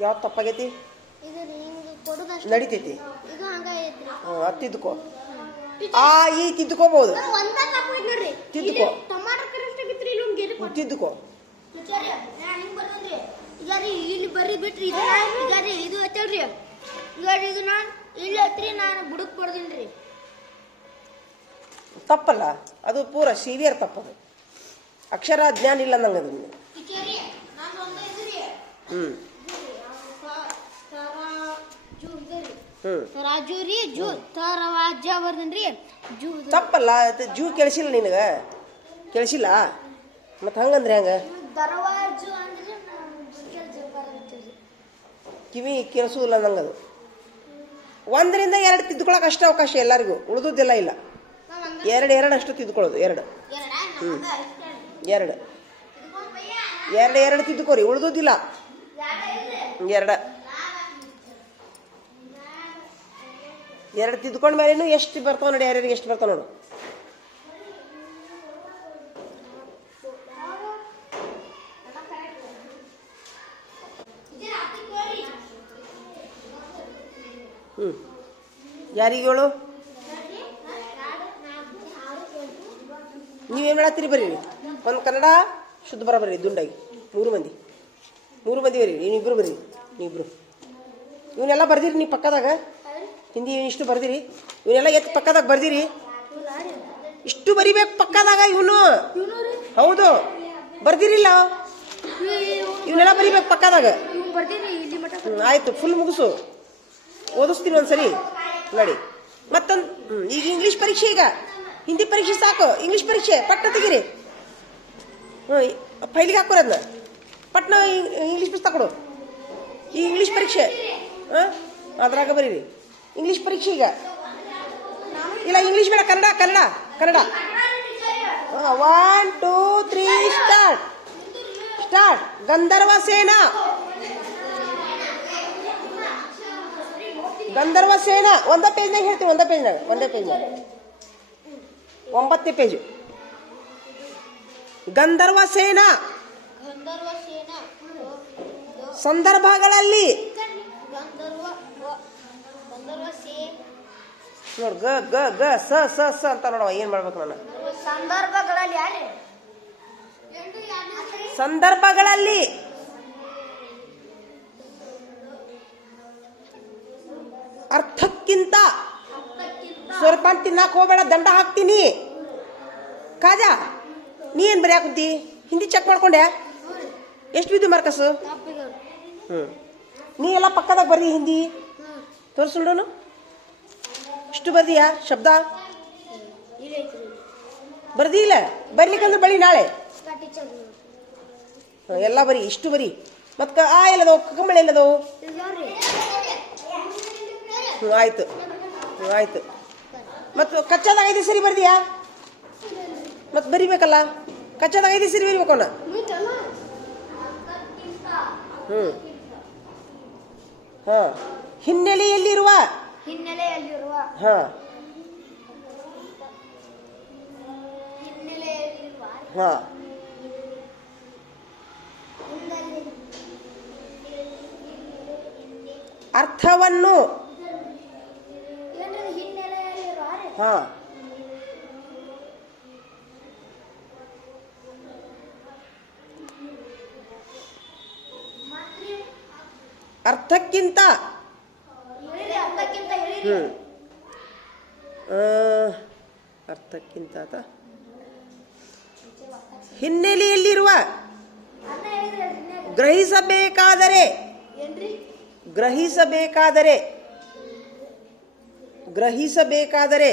ಯಾವ್ದು ತಪ್ಪಾಗೈತಿ? ನಡಿತೈತಿ. ಅದು ತಿದ್ದುಕೋ. ಈ ತಿದ್ದುಕೋಬಹುದು. ತಿದ್ದುಕೋ ತಿದ್ದುಕೋ. ಇಲ್ಲಿ ಬರ್ರಿ ಬಿಟ್ರಿ ಇದು ಹಚ್ಚಲ್ರಿ. ಇದು ನಾನು ಇಲ್ಲಿ ಹತ್ರಿ ನಾನು ಬುಡಕ್ ಕೊಡ್ದೀನ್ರಿ. ತಪ್ಪಲ್ಲ, ಅದು ಪೂರ ಸಿವಿಯರ್ ತಪ್ಪದು. ಅಕ್ಷರ ಜ್ಞಾನ ಇಲ್ಲ ನಂಗೆ ಅದು. ತಪ್ಪಲ್ಲ. ಜೂ ಕೇಳಿಸಿಲ್ಲ ನಿನಗೆ? ಕೇಳಿಸಿಲ್ಲ ಮತ್ತೆ ಹಂಗಂದ್ರೆ ಹೆಂಗ? ಕಿವಿ ಕೇಳಿಸೋದಿಲ್ಲ ನಂಗದು. 1 ರಿಂದ 2 ತಿದ್ದುಕೊಳಕ್ಕೆ ಅಷ್ಟೇ ಅವಕಾಶ ಎಲ್ಲರಿಗೂ, ಉಳಿದುದೆಲ್ಲ ಇಲ್ಲ. 2 ಅಷ್ಟು ತಿದ್ದುಕೊಳ್ಳೋದು. 2 ತಿದ್ದುಕೋರಿ, ಉಳಿದುದಿಲ್ಲ. 2 ತಿದ್ದುಕೊಂಡ ಮೇಲೇನು ಎಷ್ಟು ಬರ್ತಾವ ನೋಡಿ, ಯಾರ್ಯಾರಿಗೆ ಎಷ್ಟು ಬರ್ತಾವ ನೋಡು. ಯಾರಿಗೆ ಹೇಳು? ನೀವೇನು ಮಾಡತ್ತೀರಿ? ಬರೀರಿ ಒಂದು ಕನ್ನಡ ಶುದ್ಧ ಬರೀರಿ ದುಂಡಾಗಿ. 3 ಮಂದಿ ಬರೀರಿ. ನೀವಿಬ್ರು ಬರೀರಿ. ನೀವಿಬ್ರು ಇವನ್ನೆಲ್ಲ ಬರ್ದಿರಿ. ನೀವು ಪಕ್ಕದಾಗ ಹಿಂದಿ ಇಷ್ಟು ಬರ್ದಿರಿ. ಇವನ್ನೆಲ್ಲ ಎತ್ತು ಪಕ್ಕದಾಗ ಬರ್ದಿರಿ. ಇಷ್ಟು ಬರಿಬೇಕು ಪಕ್ಕದಾಗ. ಇವನು ಹೌದು ಬರ್ದಿರಿಲ್ಲ, ಇವನ್ನೆಲ್ಲ ಬರಿಬೇಕು ಪಕ್ಕದಾಗ. ಆಯ್ತು, ಫುಲ್ ಮುಗಿಸು. ಓದಿಸ್ತೀನಿ ಒಂದ್ಸರಿ ನೋಡಿ. ಮತ್ತೊಂದು ಈಗ ಇಂಗ್ಲೀಷ್ ಪರೀಕ್ಷೆ, ಈಗ ಹಿಂದಿ ಪರೀಕ್ಷೆ ಸಾಕು. ಇಂಗ್ಲೀಷ್ ಪರೀಕ್ಷೆ ಪಟ್ನ ತೆಗೀರಿ. ಫೈಲಿಗೆ ಹಾಕೋರಿ ಅದನ್ನ. ಪಟ್ನ ಇಂಗ್ಲೀಷ್ ಪುಸ್ತಕ ಕೊಡು. ಈ ಇಂಗ್ಲೀಷ್ ಪರೀಕ್ಷೆ ಅದ್ರಾಗ ಬರೀರಿ. ಇಂಗ್ಲೀಷ್ ಪರೀಕ್ಷೆ ಈಗ ಇಲ್ಲ, ಇಂಗ್ಲೀಷ್ ಬೇಡ, ಕನ್ನಡ. 1 2 3 ಸ್ಟಾರ್ಟ್. ಗಂಧರ್ವ ಸೇನಾ ಒಂದೇ ಪೇಜ್ನಾಗ ಹೇಳ್ತೀನಿ. ಒಂದೇ ಪೇಜ್ನಾಗ 9ನೇ ಪೇಜು. ಗಂಧರ್ವ ಸೇನಾ ಸಂದರ್ಭಗಳಲ್ಲಿ ನೋಡ್. ಗ ಸ ಅಂತ ನೋಡವ. ಏನ್ ಮಾಡ್ಬೇಕು ನಾನು? ಸಂದರ್ಭಗಳಲ್ಲಿ ಅರ್ಥಕ್ಕಿಂತ ಸ್ವಲ್ಪ ತಿನ್ನಕ್ ಹೋಗ್ಬೇಡ, ದಂಡ ಹಾಕ್ತೀನಿ. ಕಾಜಾ ನೀ ಏನ್ ಬರೀ ಹಾಕುತ್ತಿ? ಹಿಂದಿ ಚೆಕ್ ಮಾಡ್ಕೊಂಡೆ? ಎಷ್ಟು ಬಿದ್ದು ಮಾರ್ಕಸು? ನೀ ಎಲ್ಲ ಪಕ್ಕದಾಗ ಬರ್ದಿ ಹಿಂದಿ ತೋರಿಸ್ಬಿಡೋನು. ಇಷ್ಟು ಬರ್ದಿಯಾ ಶಬ್ದ? ಬರ್ದಿಲ್ಲ. ಬರ್ಲಿಕ್ಕಂದ್ರೆ ಬಳಿ ನಾಳೆ ಎಲ್ಲ ಬರಿ. ಇಷ್ಟು ಬರಿ. ಮತ್ ಎಲ್ಲದವು? ಕಮ್ಮಳೆ ಎಲ್ಲದವು? ಆಯ್ತು. ಮತ್ತು ಕಚ್ಚಾದಾಗ 5 ಸರಿ ಬರ್ದಿಯಾ? ಮತ್ ಬರಿಬೇಕಲ್ಲ. ಕಚ್ಚಾದಾಗ 5 ಸರಿ ಬರಿಬೇಕು ಅವನ್ನ. ಹಿನ್ನೆಲೆಯಲ್ಲಿರುವ ಅರ್ಥವನ್ನು ಅರ್ಥಕ್ಕಿಂತ ಹಿನ್ನೆಲೆಯಲ್ಲಿರುವ ಗ್ರಹಿಸಬೇಕಾದರೆ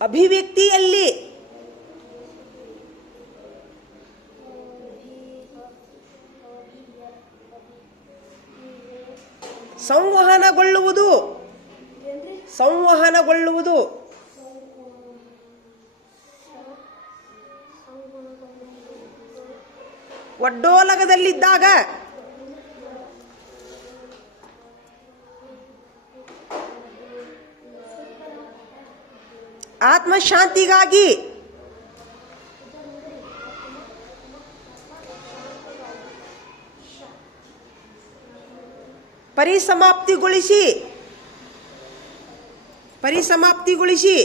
ಅಭಿವ್ಯಕ್ತಿಯಲ್ಲಿ ಸಂವಹನಗೊಳ್ಳುವುದು ಒಡ್ಡೋಲಗದಲ್ಲಿದ್ದಾಗ ಆತ್ಮಶಾಂತಿಗಾಗಿ ಪರಿಸಮಾಪ್ತಿಗೊಳಿಸಿ. ಪರಿಸಮಾಪ್ತಿಗೊಳಿಸಿ.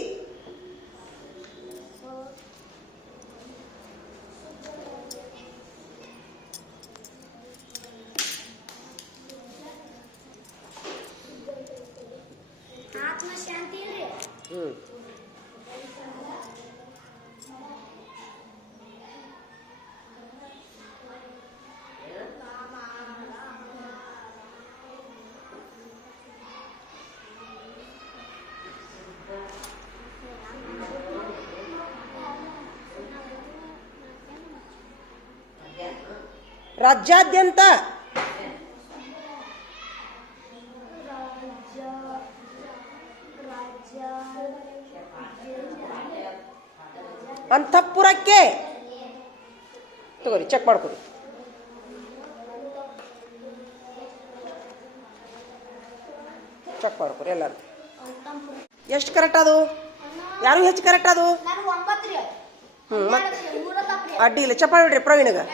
ಆತ್ಮಶಾಂತಿ ರೀ. ರಾಜ್ಯಾದ್ಯಂತ. ಅಂತಃಪುರಕ್ಕೆ. ತಗೋರಿ, ಚೆಕ್ ಮಾಡ್ಕೊರಿ. ಚೆಕ್ ಮಾಡ್ಕೊರಿ ಎಲ್ಲರೂ. ಎಷ್ಟು ಕರೆಕ್ಟ್ ಅದು? ಯಾರು ಹೆಚ್ಚು ಕರೆಕ್ಟ್ ಅದು? ಅಡ್ಡಿ ಇಲ್ಲ. ಚಪ್ಪಾಳೆ ಬಿಡ್ರಿ ಪ್ರವೀಣ್ಗೆ.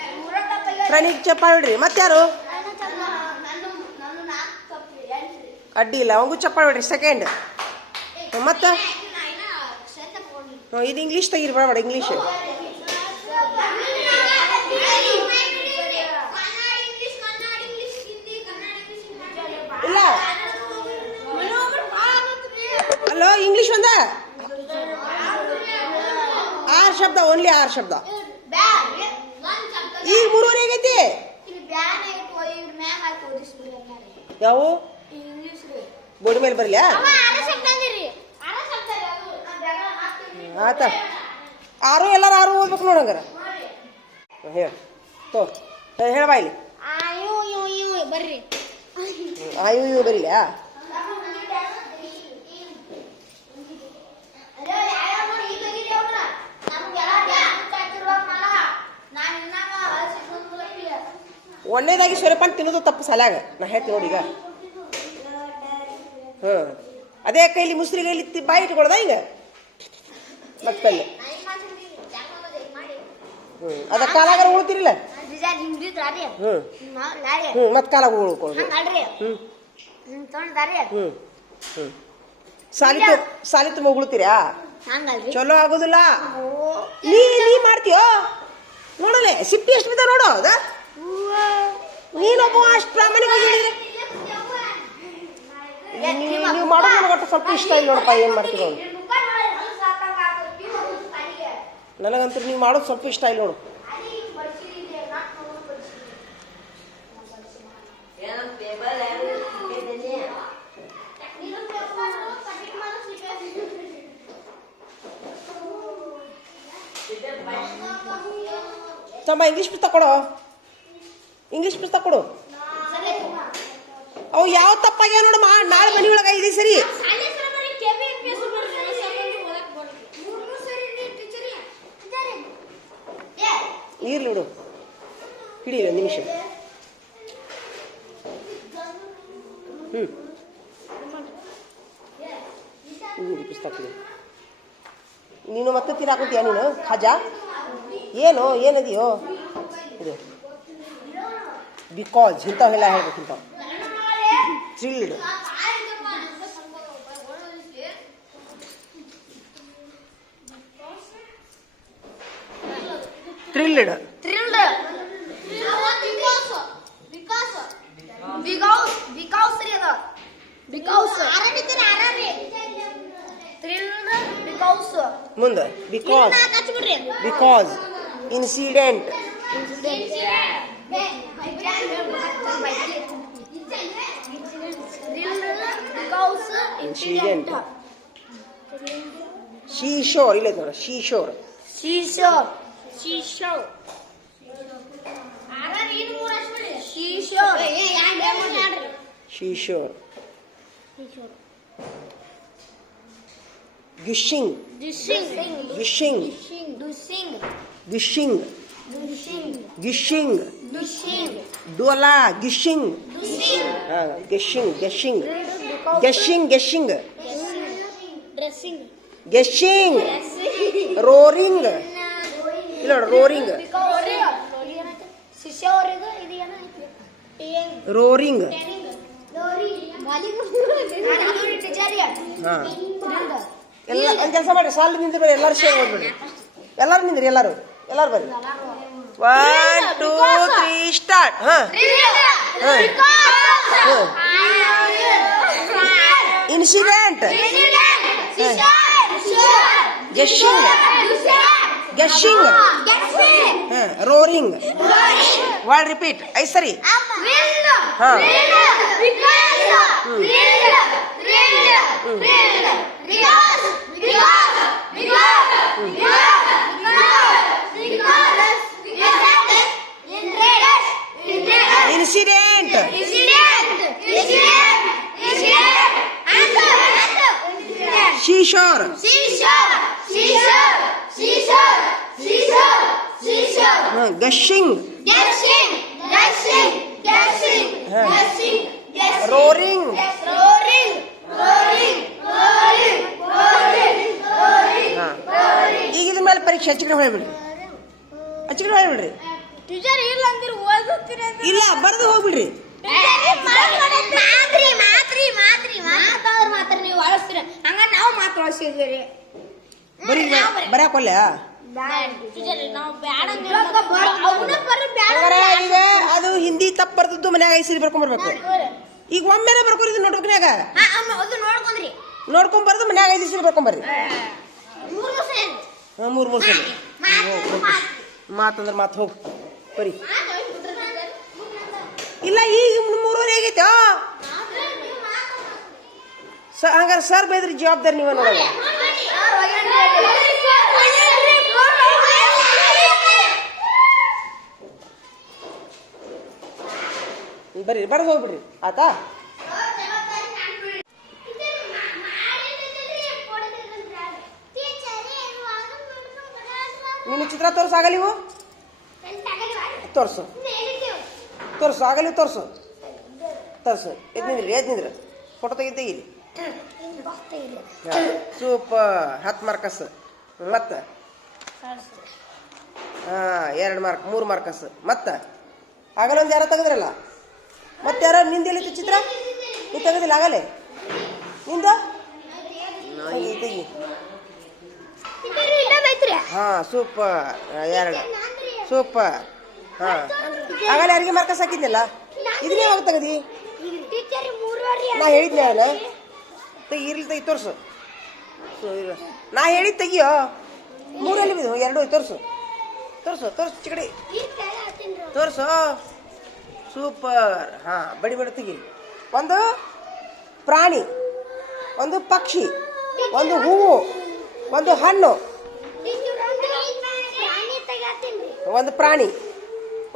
ಪ್ರವೀಣಿಗೆ ಚಪ್ಪಾಳೆ ಬಿಡ್ರಿ. ಮತ್ತಾರು? ಅಡ್ಡಿ ಇಲ್ಲ, ಅವಂಗೂ ಚಪ್ಪಾಳೆ ಬಿಡ್ರಿ. ಸೆಕೆಂಡ್. ಮತ್ತೆ ಇದು ಇಂಗ್ಲೀಷ್ ತೆಗೀರಿ, ಬೇಡ ಇಂಗ್ಲೀಷ್. ಇಲ್ಲ ಅಲ್ಲೋ, ಇಂಗ್ಲೀಷ್ ಒಂದ 6 ಶಬ್ದ, ಓನ್ಲಿ 6 ಶಬ್ದ. ಈಗ 3 ಆಗೈತಿ. ಯಾವ ಬೋರ್ಡ್ ಮೇಲೆ ಬರಲಿಯಾ? ಆತ 6 ಎಲ್ಲಾರು 6 ಓದ್ಬೇಕು ನೋಡಂಗಾರ. ಹೇಳ ಹೇಳವಾ ಇಲ್ಲಿ. ಬರ್ರಿ. ಆಯು ಇವು ಬರೀಲ್ಯಾ? ಒಂದೇದಾಗಿ ಸೂರ್ಯಪಾನ ತಿನ್ನೋದು ತಪ್ಪು ಸಾಲಾಗ. ನಾ ಹೇಳ್ತೀನಿ ನೋಡಿ ಈಗ. ಅದೇ ಕೈಲಿ ಮುಸ್ರಿ ಕೈಲಿ ಬಾಯಿ ಇಟ್ಕೊಳ್ದ ಈಗ ಮತ್ತೆ. ಅದ ಕಾಲಾಗಾರ ಉಳ್ತಿರಿಲ್ಲ. ಮತ್ ಕಾಲಾಗ ಉಳ್ಕೊಳ್ಳೋದು. ಸಾಲಿ ತುಂಬ ಉಗುಳ್ತೀರಾ? ಚಲೋ ಆಗೋದಿಲ್ಲ. ನೀ ಮಾಡ್ತೀಯೋ ನೋಡಲೆ. ಸಿಪ್ಪಿ ಎಷ್ಟು ಬಿದ್ದ ನೋಡು. ಅದ ನೀನೊಬ್ಬ ಅಷ್ಟು ಪ್ರಾಮಾಣಿಕವಾಗಿ ಹೇಳಿದ್ರೆ ನೀವು ಮಾಡೋದು ನನಗೆ ಒಟ್ಟು ಸ್ವಲ್ಪ ಇಷ್ಟ ಇಲ್ಲ ನೋಡಪ್ಪ. ಏನು ಮಾಡ್ತೀವಿ ನೋಡು, ನನಗಂತೂ ನೀವು ಮಾಡೋದು ಸ್ವಲ್ಪ ಇಷ್ಟ ಇಲ್ಲ ನೋಡು. ತಮ್ಮ ಇಂಗ್ಲೀಷ್ ಪುಸ್ತಕ ಕೊಡು. ಇಂಗ್ಲೀಷ್ ಪುಸ್ತಕ ಕೊಡು. ಅವು ಯಾವ ತಪ್ಪಾಗ್ಯಾವ ನೋಡು. ನಾಳೆ ಮನೆ ಒಳಗೆ ಇದೆ ಸರಿ. ಇರ್ಲಿ ಬಿಡು, ಹಿಡಿ ಒಂದು ನಿಮಿಷ. ಪುಸ್ತಕ ನೀನು ಮತ್ತೆ ತಿನ್ನಾಕುತ್ತೀಯ ನೀನು? ಖಜಾ ಏನದಿಯೋ ಇದು? ಬಿಕಾಸ್ ಇಂಥವೆಲ್ಲ ಹೇಳ್ಬೇಕು. ಇಂಥವು ಥ್ರಿಲ್ಡ್. ಥ್ರಿಲ್ಡ್. ಮುಂದೆ ಬಿಕಾಸ್ ಇನ್ಸಿಡೆಂಟ್. ಇನ್ಸಿಡೆಂಟ್. ಶೀಶೋರ್ ಇಲ್ಲ ನೋಡ. ಶೀಶೋರ್. ಗುಶಿಂಗ್. ಡೋಲಾ. ಗಿಶಿಂಗ್. ರೋರಿಂಗ್. ಇಲ್ಲ ರೋರಿಂಗ್. ರೋರಿಂಗ್. ಹಾಂ ಎಲ್ಲ ಒಂದು ಕೆಲಸ ಮಾಡಿರಿ, ಸಾಲ ನಿಂದ್ರಿ ಬರ್ರಿ, ಎಲ್ಲರೂ ಸೇರಿ ಹೋಗ್ಬಿಡ್ರಿ. ಎಲ್ಲರೂ ನಿಂದ್ರಿ, ಎಲ್ಲರೂ ಬರ್ರಿ. 1 2 3 ಸ್ಟಾರ್ಟ್. ಹಾಂ incident, guessing, roaring. Word repeat 5 ಸರಿ. ಹಾಂ ಇನ್ಸಿಡೆಂಟ್, ಸೀಶೋರ್, ಗಶಿಂಗ್, ರೋರಿಂಗ್. ಈಗ ಇದ್ರ ಮೇಲೆ ಪರೀಕ್ಷೆ ಹಚ್ಚಿಕಡೆ ಹೊಳ್ಬಿಡ್ರಿ, ಇಲ್ಲ ಬರೆದು ಹೋಗ್ಬಿಡ್ರಿ. ಬರೀ ಬರಾಕೊಲ್ಲ. ಈಗ ಅದು ಹಿಂದಿ ತಪ್ಪು ಬರ್ತದ್ದು ಮನ್ಯಾಗ ಐದು ಸರಿ ಬರ್ಕೊಂಡ್ಬರ್ಬೇಕು. ಈಗ ಒಮ್ಮೆನೆ ಬರ್ಕೊರಿ ನೋಡ್ಬೇಕ್ನ್ಯಾಗ ನೋಡ್ಕೊಂಬರ್ದು ಮನ್ಯಾಗ 5 ಸರಿ ಬರ್ಕೊಂಬರ್ರಿ. 3 ಸರಿ ಮಾತಂದ್ರೆ ಮಾತು ಹೋಗಿ ಬರೀ. ಇಲ್ಲ ಈಗ 3 ಆಗೈತೆ. ಹಂಗಾರೆ ಸರ್ ಬೈದ್ರಿ ಜವಾಬ್ದಾರಿ ನೀವೇ ನೋಡೋದು. ಬರ್ರಿ ಬರೆದು ಹೋಗ್ಬಿಡ್ರಿ ಆತಾ. ನಿನ್ನ ಚಿತ್ರ ತೋರ್ಸು ಆಗಲಿ, ಇವು ತೋರ್ಸು ಆಗಲಿ, ತೋರ್ಸು ಎದ್ನಿಂದ್ರಿ ಫೋಟೋ ತೆಗಿರಿ. ಸೂಪರ್. 10 ಮಾರ್ಕಸ್. ಮತ್ತೆ 2 ಮಾರ್ಕ್, 3 ಮಾರ್ಕಸ್. ಮತ್ತೆ ಆಗಲ್ಲ ಒಂದು ಯಾರೋ ತೆಗೆದ್ರಲ್ಲ, ಮತ್ತೆ ಯಾರೋ ನಿಂದೆಲ್ಲಿತ್ತು ಚಿತ್ರ ನೀ ತೆಗೆದಿಲ್ಲ ಆಗಲೇ ನಿಂದ ತೆಗಿ. ಹಾಂ ಸೂಪರ್. 2 ಸೂಪರ್. ಹಾಂ ಆಗಲೇ ಯಾರಿಗೆ ಮಾರ್ಕಸ್ ಹಾಕಿದ್ನಲ್ಲ, ಇದನ್ನೇ ಯಾವಾಗ ತೆಗದಿ? ನಾ ಹೇಳಿದ್ನ ತೆಗಿ, ಇರ್ಲಿ ತೆಗಿ, ತೋರಿಸು. ನಾ ಹೇಳಿದ್ ತೆಗಿಯೋ. 3 ಬಿದ್ದು 2 ತೋರಿಸು ಚಿಕಡಿ ತೋರಿಸು. ಸೂಪರ್. ಹಾಂ ಬಡಿ ತೆಗಿ. ಒಂದು ಪ್ರಾಣಿ, ಒಂದು ಪಕ್ಷಿ, ಒಂದು ಹೂವು, ಒಂದು ಹಣ್ಣು, ಒಂದು ಪ್ರಾಣಿ,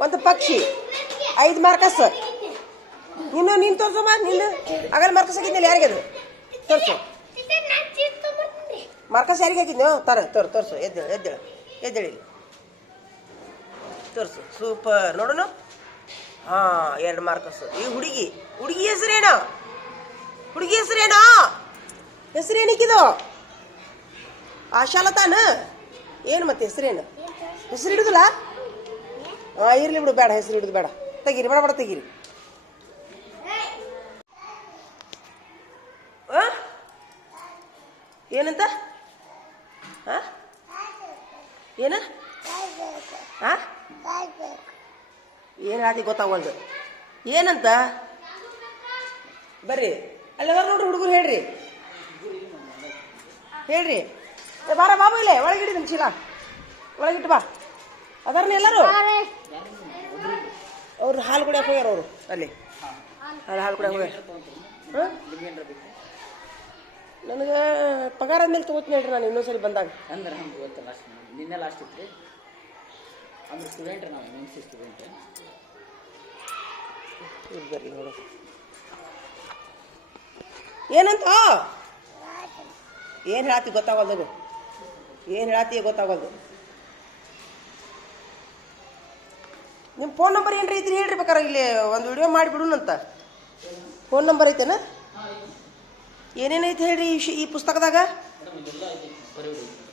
ಒಂದು ಪಕ್ಷಿ. 5 ಮಾರ್ಕಸ್. ನೀನು ತೋರ್ಸಮ್ಮ. ನಿನ್ನ ಆಗಲ್ಲ ಮಾರ್ಕಸ್ ಹಾಕಿದ್ನಿಲ್ಲ, ಯಾರಿಗೆ ಅದು ತೋರಿಸು. ಮಾರ್ಕಸ್ ಯಾರಿಗೆ ಹಾಕಿದ್ನು? ತೋರಿಸು. ಎದ್ದೇಳಿ ತೋರಿಸು. ಸೂಪರ್. ನೋಡೋಣ. ಹಾಂ 2 ಮಾರ್ಕಸ್. ಈ ಹುಡುಗಿ ಹೆಸರೇನಿಕ್ಕಿದು? ಆಶಾಲತಾನ ಏನು? ಮತ್ತೆ ಹೆಸರು ಹಿಡಿದಿಲ್ಲ? ಹಾಂ ಇರ್ಲಿ ಬಿಡು, ಬೇಡ ಹೆಸರು ಹಿಡಿದು ಬೇಡ. ತೆಗೀರಿ, ಬೇಡ ತೆಗೀರಿ. ಏನಂತ? ಏನ ಏನು ಹಾಕಿ ಗೊತ್ತಾಗಲ್ದು. ಏನಂತ ಬರ್ರಿ, ಅಲ್ಲೆಲ್ಲ ನೋಡ್ರಿ ಹುಡುಗರು. ಹೇಳ್ರಿ. ಬಾರ ಬಾಬು, ಇಲ್ಲೇ ಒಳಗಿಡಿದೀನಿ ಚೀಲ, ಒಳಗಿಟ್ಟು ಬಾ. ಅದಾರನ ಎಲ್ಲರೂ? ಅವ್ರು ಹಾಲು ಕುಡಿಯಕ್ಕೆ ಹೋಗ್ಯಾರ. ಅವರು ಅಲ್ಲಿ ಹಾಲು ಕುಡಿಯಕ್ಕೆ ಹೋಗ್ಯಾರ. ಹಾಂ ನನಗೆ ಪಗಾರ ಆದ್ಮೇಲೆ ತೊಗೋತೀನಿ ಹೇಳ್ರಿ, ನಾನು ಇನ್ನೊಂದ್ಸರಿ ಬಂದಾಗ. ಅಂದ್ರೆ ನಮ್ಗೆ ಇವತ್ತು ನಿನ್ನೆ ಲಾಸ್ಟ್ ಇತ್ತು ರೀ. ಅಂದ್ರೆ ಸ್ಟೂಡೆಂಟ್, ನಾವು MNC ಸ್ಟೂಡೆಂಟ್. ಬರ್ರಿ ನೋಡು. ಏನಂತ ಏನು ಹೇಳತ್ತಿ ಗೊತ್ತಾಗಲ್ದು. ನಿಮ್ಮ ಫೋನ್ ನಂಬರ್ ಏನ್ರಿ ಐತ್ರಿ ಹೇಳ್ರಿ, ಬೇಕಾರೆ ಇಲ್ಲಿ ಒಂದು ವಿಡಿಯೋ ಮಾಡಿಬಿಡುನಂತ. ಫೋನ್ ನಂಬರ್ ಐತೇನ? ಏನೇನೈತೆ ಹೇಳ್ರಿ ಈ ಪುಸ್ತಕದಾಗ?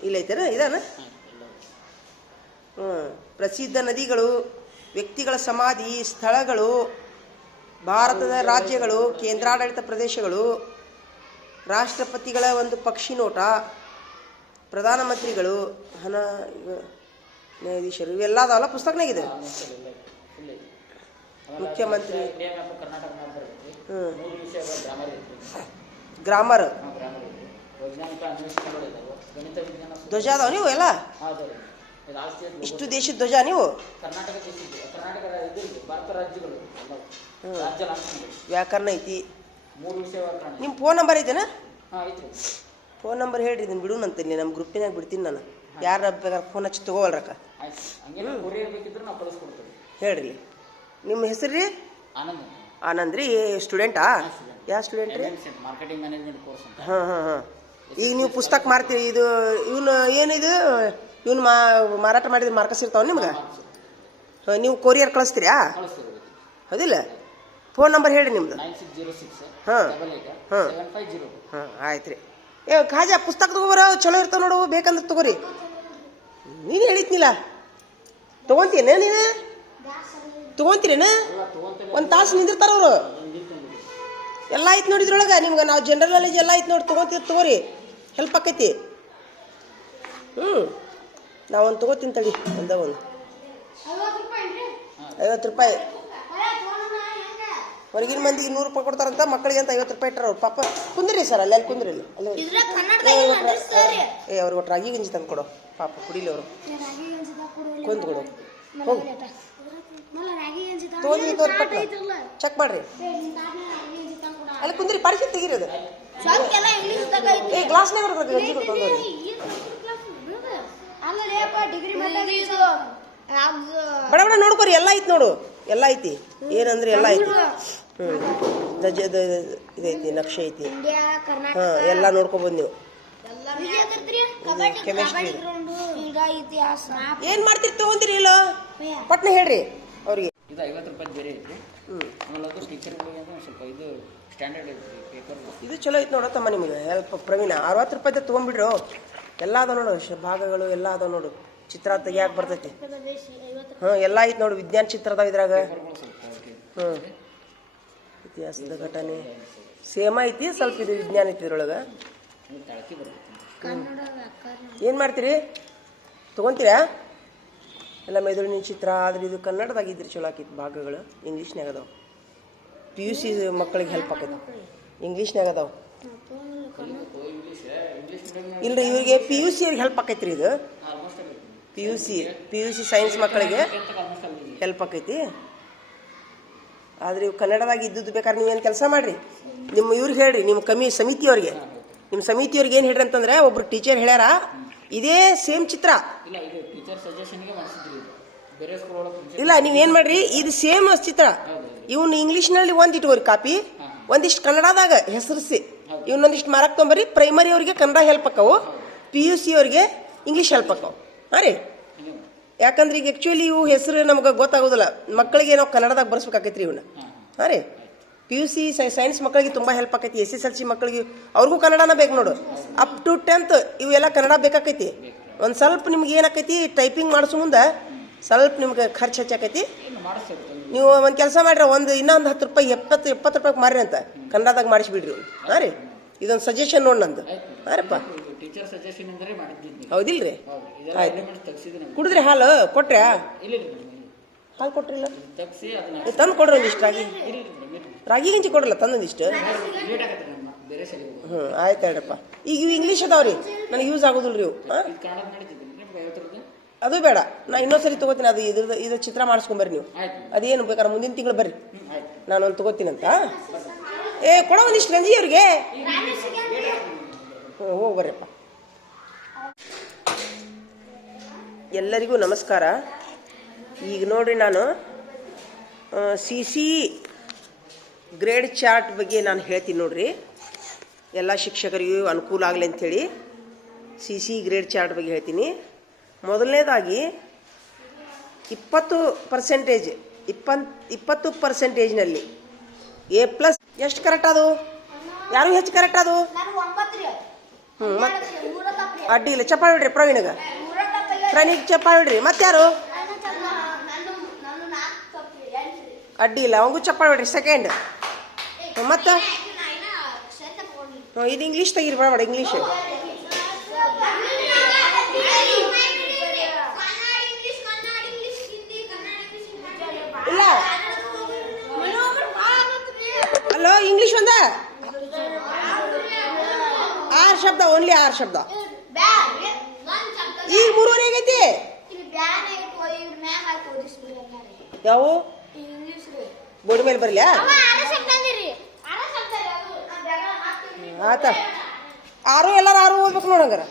ಇಲ್ಲ ಐತೇನ? ಇದಾನ? ಪ್ರಸಿದ್ಧ ನದಿಗಳು, ವ್ಯಕ್ತಿಗಳ ಸಮಾಧಿ ಸ್ಥಳಗಳು, ಭಾರತದ ರಾಜ್ಯಗಳು, ಕೇಂದ್ರಾಡಳಿತ ಪ್ರದೇಶಗಳು, ರಾಷ್ಟ್ರಪತಿಗಳ ಒಂದು ಪಕ್ಷಿ ನೋಟ, ಪ್ರಧಾನಮಂತ್ರಿಗಳು, ಹಣ, ನ್ಯಾಯಾಧೀಶರು ಇವೆಲ್ಲ ಅದಾವಲ್ಲ ಪುಸ್ತಕನಾಗಿದೆ. ಮುಖ್ಯಮಂತ್ರಿ, ಕರ್ನಾಟಕ ಮ್ಯಾಪ್ ಬರ್ತೈತಿ. ಹ್ಞೂ, 3 ವಿಷಯಗಳ ಗ್ರಾಮರ್ ಇರ್ತೈತಿ. ಗ್ರಾಮರ್, ಗ್ರಾಮರ್ ಇರ್ತೈತಿ. ವೈಜ್ಞಾನಿಕ ಅನ್ವೇಷಣೆಗಳು ಇದಾವೆ. ಗಣಿತ ವಿಜ್ಞಾನ ಧ್ವಜ ಅದಾವ ನೀವು ಎಲ್ಲ ಹೌದು. ಇದು ಆಸ್ತಿ ಇಷ್ಟು ದೇಶದ ಧ್ವಜ ನೀವು. ಕರ್ನಾಟಕ ದೇಶದ್ದು, ಕರ್ನಾಟಕ ಇದು ಭಾರತ ರಾಜ್ಯಗಳು ಎಲ್ಲವು. ರಾಜ್ಯ ಲಾಂಛನಗಳು, ವ್ಯಾಕರಣ ಐತಿ. 3 ವಿಷಯಗಳ ಕಾರಣ. ನಿಮ್ಮ ಫೋನ್ ನಂಬರ್ ಐತೆನಾ? ಹಾಂ ಐತ್ರಿ. ಫೋನ್ ನಂಬರ್ ಹೇಳ್ರಿ, ಇದನ್ನು ಬಿಡುನಂತೀನಿ, ನಮ್ಮ ಗ್ರೂಪಿನಾಗ ಬಿಡ್ತೀನಿ ನಾನು. ಯಾರು ಬೇಕಾದ್ರೆ ಫೋನ್ ಹಚ್ಚಿ ತೊಗೋವಲ್ರಕ್ಕ. ಆಯ್ತು, ಹಂಗೆ ಕೊರಿಯರ್ ಬೇಕಿದ್ರೆ ನಾವು ಕಳಿಸ್ಕೊಡ್ತೀವಿ. ಹೇಳ್ರಿ. ನಿಮ್ಮ ಹೆಸರು ರೀ? ಆನಂದ್. ಆನಂದ್ ರೀ. ಸ್ಟೂಡೆಂಟಾ? ಯಾವ ಸ್ಟೂಡೆಂಟ್ ರೀ? ಮಾರ್ಕೆಟಿಂಗ್ ಮ್ಯಾನೇಜ್ಮೆಂಟ್ ಕೋರ್ಸ್ ಅಂತ. ಹಾಂ ಹಾಂ ಹಾಂ. ಈಗ ನೀವು ಪುಸ್ತಕ ಮಾರ್ತೀರಿ, ಇದು ಇವನು ಏನಿದು ಇವನು ಮಾರಾಟ ಮಾಡಿದ್ರೆ ಮಾರ್ಕಸ್ ಇರ್ತಾವ ನಿಮ್ಗೆ? ಹಾಂ, ನೀವು ಕೊರಿಯರ್ ಕಳಿಸ್ತೀರಾ? ಕಳಿಸ್ತೀವಿ. ಹೌದಿಲ್ಲ? ಫೋನ್ ನಂಬರ್ ಹೇಳ್ರಿ ನಿಮ್ದು. 9606 ಹಾಂ 88 ಹಾಂ 7502. ಹಾಂ, ಆಯ್ತು ರೀ. ಖಾಜಾ ಪುಸ್ತಕ ತಗೋಬರ ಚಲೋ ಇರ್ತಾವ ನೋಡು, ಬೇಕಂದ್ರೆ ತಗೋರಿ. ನೀನು ಹೇಳಿದ್ನಿಲ್ಲ, ತೊಗೊಂತೀನ ನೀನು? ತೊಗೊಂತೀರೇನ? ಒಂದು ತಾಸು ನಿಂದಿರ್ತಾರ ಅವರು. ಎಲ್ಲ ಐತೆ ನೋಡಿದ್ರೊಳಗೆ ನಿಮ್ಗೆ. ನಾವು ಜನರಲ್ ನಾಲೆಜ್ ಎಲ್ಲ ಐತೆ ನೋಡಿ, ತಗೋರಿ, ಹೆಲ್ಪ್ ಆಕೈತಿ. ನಾವೊಂದು ತೊಗೋತೀನಿ ತಡಿ, ಒಂದು 50 ರೂಪಾಯಿ. ಹೊರಗಿನ ಮಂದಿಗೆ 100 ರೂಪಾಯಿ ಕೊಡ್ತಾರಂತ, ಮಕ್ಕಳಿಗೆ ಅಂತ 50 ರೂಪಾಯಿ ಇಟ್ಟಾರ ಅವ್ರು. ಪಾಪ ಕುಂದ್ರಿ ಸರ್, ಅಲ್ಲಿ ಕುಂದ್ರಿ. ಅಲ್ಲಿ ಅವ್ರಿಗೆ ಒಟ್ಟು ರಾಗಿ ಗಂಜಿ ತಂದು ಕೊಡು, ಪಾಪ ಕುಡಿಲಿ ಅವರು. ಕೊಂದು ಕೊಡು, ಹೋಗಿ ತೊಗೊಂಡು ಚೆಕ್ ಮಾಡ್ರಿ. ಅಲ್ಲಿ ಕುಂದ್ರಿ, ಪಾಡಿಸಿ ತೆಗಿರೋದು. ಗ್ಲಾಸ್ನಾಗ ಗಂಜಿ ಕೊಡ್ಕೊಂಡವ್ರಿ. ಬಡ ಬಡ ನೋಡ್ಕೊರಿ, ಎಲ್ಲ ಐತಿ ನೋಡು, ಎಲ್ಲ ಐತಿ. ಏನಂದ್ರೆ ಎಲ್ಲ ಐತಿ. ಧ್ವಜದ ಇದೈತಿ, ನಕ್ಷೆ ಐತಿ. ಹಾಂ, ಎಲ್ಲ ನೋಡ್ಕೊಬೋದು ನೀವು. ಕೆಮಿಸ್ಟ್ರಿ ಏನು ಮಾಡ್ತೀರಿ? ತೊಗೊಂತೀರಿ ಇಲ್ಲ ಪಟ್ನ ಹೇಳ್ರಿ ಅವ್ರಿಗೆ. ಇದು 50 ರೂಪಾಯಿ ಬೇರೆ ಐತಿ. ಆಮೇಲೆ ಅದು ಟೀಚರ್ಗಳಿಗೆ ಅಂತ ಸ್ವಲ್ಪ ಇದು ಸ್ಟ್ಯಾಂಡರ್ಡ್ ಐತಿ ಪೇಪರ್. ಇದು ಚಲೋ ಐತಿ ನೋಡತ್ತಮ್ಮ ನಿಮಗೆ. ಹೆಲ್ಪ್ ಪ್ರವೀಣ. 60 ರೂಪಾಯಿದ ತೊಗೊಂಡ್ಬಿಡ್ರು. ಎಲ್ಲ ಅದಾವ ನೋಡು, ಭಾಗಗಳು ಎಲ್ಲ ಅದಾವ ನೋಡು. ಚಿತ್ರ ತೆಗಿಯಾಕೆ ಬರ್ತೈತಿ. ಹಾಂ, ಎಲ್ಲ ಐತಿ ನೋಡು. ವಿಜ್ಞಾನ ಚಿತ್ರ ಅದಾವ ಇದ್ರಾಗ. ಹ್ಞೂ, ಇತಿಹಾಸದ ಘಟನೆ ಸೇಮ್ ಐತಿ, ಸ್ವಲ್ಪ ಇದು ವಿಜ್ಞಾನ ಐತಿ ಇದ್ರೊಳಗೆ. ತಳಕಿ ಬರ್ತೈತಿ. ಏನು ಮಾಡ್ತೀರಿ? ತೊಗೊಂತೀರಾ? ಎಲ್ಲ ಮೆದುಳಿನ ಚಿತ್ರ. ಆದ್ರೆ ಇದು ಕನ್ನಡದಾಗಿದ್ರಿ ಚಲೋ ಆಕೈತಿ. ಭಾಗಗಳು ಇಂಗ್ಲೀಷ್ನಾಗ ಅದಾವ. PUC ಮಕ್ಕಳಿಗೆ ಹೆಲ್ಪ್ ಆಕೈತಿ. ಇಂಗ್ಲೀಷ್ನಾಗ ಅದಾವ ಇಲ್ರಿ, ಇವರಿಗೆ PUC ಅವ್ರಿಗೆ ಹೆಲ್ಪ್ ಆಕೈತ್ರಿ. ಇದು PUC ಸೈನ್ಸ್ ಮಕ್ಕಳಿಗೆ ಹೆಲ್ಪ್ ಆಕೈತಿ. ಆದ್ರೆ ಇವು ಕನ್ನಡದಾಗ ಇದ್ದದ್ದು ಬೇಕಾದ್ರೆ ನೀವೇನು ಕೆಲಸ ಮಾಡಿರಿ, ನಿಮ್ಮ ಇವ್ರಿಗೆ ಹೇಳ್ರಿ, ನಿಮ್ಮ ಸಮಿತಿಯವ್ರಿಗೆ. ನಿಮ್ಮ ಸಮಿತಿಯವ್ರಿಗೆ ಏನು ಹೇಳ್ರಿ ಅಂತಂದ್ರೆ, ಒಬ್ರು ಟೀಚರ್ ಹೇಳ್ಯಾರ ಇದೇ ಸೇಮ್ ಚಿತ್ರ. ಇಲ್ಲ, ನೀವೇನು ಮಾಡ್ರಿ, ಇದು ಸೇಮ್ ಚಿತ್ರ. ಇವ್ನು ಇಂಗ್ಲೀಷ್ನಲ್ಲಿ ಒಂದು ಇಟ್ಕೋರಿ ಕಾಪಿ, ಒಂದಿಷ್ಟು ಕನ್ನಡದಾಗ ಹೆಸರಿಸಿ ಇವನ್ನೊಂದಿಷ್ಟು ಮಾರಕ್ ತೊಂಬರಿ. ಪ್ರೈಮರಿ ಅವ್ರಿಗೆ ಕನ್ನಡ ಹೆಲ್ಪ್ ಆಕ್ಕವು, PUC ಅವ್ರಿಗೆ ಇಂಗ್ಲೀಷ್ ಹೆಲ್ಪ್ ಆಕ್ಕವು. ಹಾಂ ರೀ. ಯಾಕಂದ್ರೆ ಈಗ ಆ್ಯಕ್ಚುಲಿ ಇವು ಹೆಸರು ನಮ್ಗೆ ಗೊತ್ತಾಗೋದಿಲ್ಲ. ಮಕ್ಕಳಿಗೆ ನಾವು ಕನ್ನಡದಾಗ ಬರ್ಸ್ಬೇಕಾಕೈತ್ರಿ ಇವನ್ನ. ಹಾಂ ರೀ. PUC ಸೈನ್ಸ್ ಮಕ್ಕಳಿಗೆ ತುಂಬ ಹೆಲ್ಪ್ ಆಕೈತಿ. SSLC ಮಕ್ಕಳಿಗೆ ಅವ್ರಿಗೂ ಕನ್ನಡನ ಬೇಕು ನೋಡು. ಅಪ್ ಟು 10th ಇವೆಲ್ಲ ಕನ್ನಡ ಬೇಕಾಕೈತಿ. ಒಂದು ಸ್ವಲ್ಪ ನಿಮ್ಗೆ ಏನಾಕೈತಿ, ಟೈಪಿಂಗ್ ಮಾಡಿಸೋ ಮುಂದೆ ಸ್ವಲ್ಪ ನಿಮ್ಗೆ ಖರ್ಚು ಹೆಚ್ಚಾಕೈತಿ. ನೀವು ಒಂದು ಕೆಲಸ ಮಾಡ್ರಿ, ಇನ್ನೊಂದು 10 ರೂಪಾಯಿ 70 ರೂಪಾಯಿ ಮಾರ್ರಿ ಅಂತ ಕನ್ನಡದಾಗ ಮಾಡಿಸ್ಬಿಡ್ರಿ. ಹಾಂ ರೀ. ಇದೊಂದು ಸಜೆಷನ್ ನೋಡಿ ನಂದು. ಹಾಂ ರೀಪ್ಪ, ಹೌದಿಲ್ರಿ? ಆಯ್ತು. ಕುಡಿದ್ರಿ ಹಾಲು? ಕೊಟ್ರೆ ಹಾಲು ಕೊಟ್ರಿಲ್ಲ? ತಂದು ಕೊಡ್ರಿ ಒಂದಿಷ್ಟು ರಾಗಿ ಗಂಜಿ ಕೊಡ್ರಲ್ಲ, ತಂದೊಂದಿಷ್ಟು. ಹ್ಞೂ, ಆಯ್ತು ಹೇಳ್ರಪ್ಪ. ಈಗ ಇವು ಇಂಗ್ಲೀಷ್ ಅದಾವ್ರಿ, ನನಗೆ ಯೂಸ್ ಆಗೋದಿಲ್ಲ ರೀ ಇವು. ಹಾಂ, ಅದು ಬೇಡ, ನಾ ಇನ್ನೊಂದ್ಸರಿ ತೊಗೋತೀನಿ. ಅದು ಇದು ಚಿತ್ರ ಮಾಡಿಸ್ಕೊಂಬರ್ರಿ ನೀವು. ಅದೇನು ಬೇಕಾದ್ರೆ ಮುಂದಿನ ತಿಂಗಳು ಬರ್ರಿ, ನಾನೊಂದು ತೊಗೋತೀನಂತ. ಕೊಡೋ ಒಂದಿಷ್ಟು ಗಂಜಿ ಅವ್ರಿಗೆ. ಹೋಗಿ ಬರ್ರಿಪ್ಪ. ಎಲ್ಲರಿಗೂ ನಮಸ್ಕಾರ. ಈಗ ನೋಡ್ರಿ, ನಾನು CC ಗ್ರೇಡ್ ಚಾರ್ಟ್ ಬಗ್ಗೆ ನಾನು ಹೇಳ್ತೀನಿ ನೋಡ್ರಿ. ಎಲ್ಲ ಶಿಕ್ಷಕರಿಗೂ ಅನುಕೂಲ ಆಗಲಿ ಅಂಥೇಳಿ CC ಗ್ರೇಡ್ ಚಾರ್ಟ್ ಬಗ್ಗೆ ಹೇಳ್ತೀನಿ. ಮೊದಲನೇದಾಗಿ 20% A+ ಎಷ್ಟು ಕರೆಕ್ಟ್ ಅದು? ಯಾರು ಹೆಚ್ಚು ಕರೆಕ್ಟ್ ಅದು? ಹ್ಞೂ, ಅಡ್ಡಿ ಇಲ್ಲ. ಚಪ್ಪಾಳೆ ಬಿಡ್ರಿ ಪ್ರವೀಣ್ಗೆ. ಪ್ರವೀಣಿಗೆ ಚಪ್ಪಾಳೆ ಬಿಡ್ರಿ. ಮತ್ತಾರು? ಅಡ್ಡಿ ಇಲ್ಲ ಅವಂಗೂ ಚಪ್ಪಾಳೆ ಹೊಡ್ರಿ ಸೆಕೆಂಡ್ ಮತ್ತೆ ಇದು ಇಂಗ್ಲೀಷ್ ತೆಗಿರ್ಬೇಡ ಇಂಗ್ಲೀಷ್ ಇಲ್ಲ ಅಲ್ಲೋ ಇಂಗ್ಲೀಷ್ ಒಂದ 6 ಶಬ್ದ ಓನ್ಲಿ 6 ಶಬ್ದ ಈಗ 3 ಆಗೈತಿ ಯಾವ ಬೋರ್ಡ್ ಮೇಲೆ ಬರಲಿಯಾ ಆತ 6 ಎಲ್ಲಾರು 6 ಓದ್ಬೇಕು ನೋಡಂಗಾರ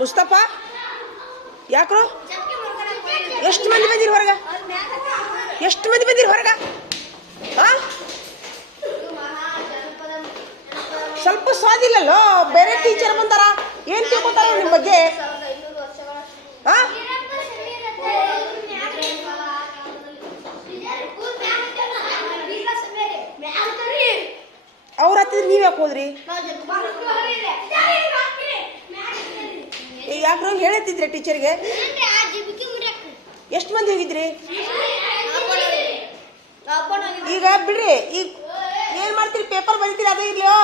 ಮುಸ್ತಫಾ ಯಾಕ್ರೋ ಎಷ್ಟು ಮಂದಿ ಬಂದಿರಿ ಹೊರಗ ಸ್ವಲ್ಪ ಸ್ವಾದಿಲ್ಲಲ್ಲೋ ಬೇರೆ ಟೀಚರ್ ಬಂದಾರ ಏನ್ ತಿಳ್ಕೊತಾರ ನಿಮ್ಮ ಬಗ್ಗೆ ಅವ್ರ ಹತ್ತಿದ್ರೆ ನೀವ್ ಯಾಕೆ ಹೋದ್ರಿ ಯಾಕ್ರೋ ಹೇಳತ್ತಿದ್ರೆ ಟೀಚರ್ಗೆ ಎಷ್ಟು ಮಂದಿ ಹೋಗಿದ್ರಿ ಈಗ ಬಿಡ್ರಿ ಈಗ ಏನ್ ಮಾಡ್ತೀರಿ ಪೇಪರ್ ಬರೀತೀರಿ ಅದೇ ಇರ್ಲಿಯೋ